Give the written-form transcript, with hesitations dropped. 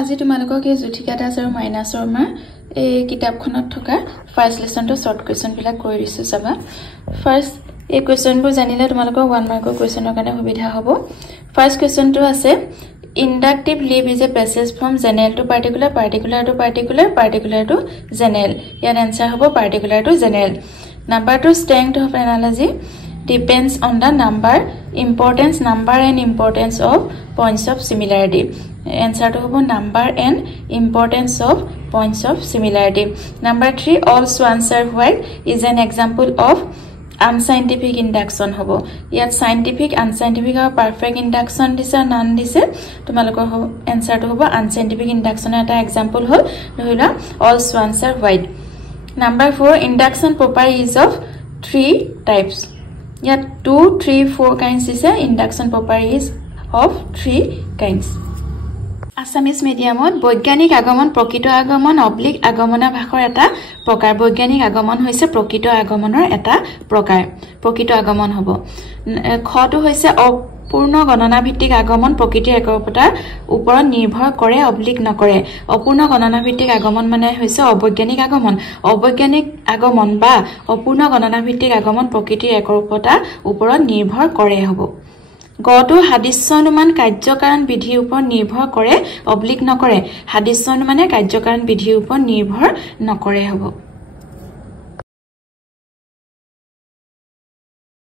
আজি তোমালোকক এই জুথিকা দাস আৰু মাইনা শৰ্মাৰ এই কিতাপখনত থকা ফাৰ্স্ট লেসনটো শৰ্ট কোৱেশ্চন বিলাক কৰি দিছো চাবা ফাৰ্স্ট এই কোৱেশ্চনবোৰ জানিলে তোমালোকক 1 মাৰ্কৰ কোৱেশ্চনৰ কাৰণে সুবিধা হ'ব ফাৰ্স্ট কোৱেশ্চনটো আছে inductive leave is a passage from general to particular particular to particular particular to general year answer হ'ব particular to general number 2 strength of analogy depends on the number and importance of points of similarity answer to hobo number and importance of points of similarity number 3 also answer white is an example of unscientific induction hobo yat scientific unscientific or perfect induction disa non dise tumalokor answer to hobo unscientific induction eta example hol dohila also answer white number 4 induction proper is of 3 types yat 2 3 4 kinds is a induction proper is of 3 kinds Assamese mediumot বৈজ্ঞানিক আগমন প্ৰকৃত আগমন oblique আগমনা ভাষৰ এটা প্ৰকাৰ বৈজ্ঞানিক আগমন হৈছে প্ৰকৃত আগমনৰ এটা প্ৰকাৰ প্ৰকৃত আগমন হ'ব খটো হৈছে অপূৰ্ণ গণনা ভিত্তিক আগমন প্ৰকৃতিৰ একৰূপতাৰ ওপৰত নিৰ্ভৰ কৰে অবলিক নকৰে অপূৰ্ণ গণনা ভিত্তিক আগমন মানে হৈছে অবৈজ্ঞানিক আগমন বা অপূৰ্ণ গণনা ভিত্তিক আগমন প্ৰকৃতিৰ একৰূপতাৰ ওপৰত নিৰ্ভৰ কৰে হ'ব গটো হাদিস্য অনুমান কাৰ্যকাৰণ বিধিৰ ওপৰত নিৰ্ভৰ কৰে অবলিক নকৰে হাদিস্য অনুমানে কাৰ্যকাৰণ বিধিৰ ওপৰত নিৰ্ভৰ নকৰে হ'ব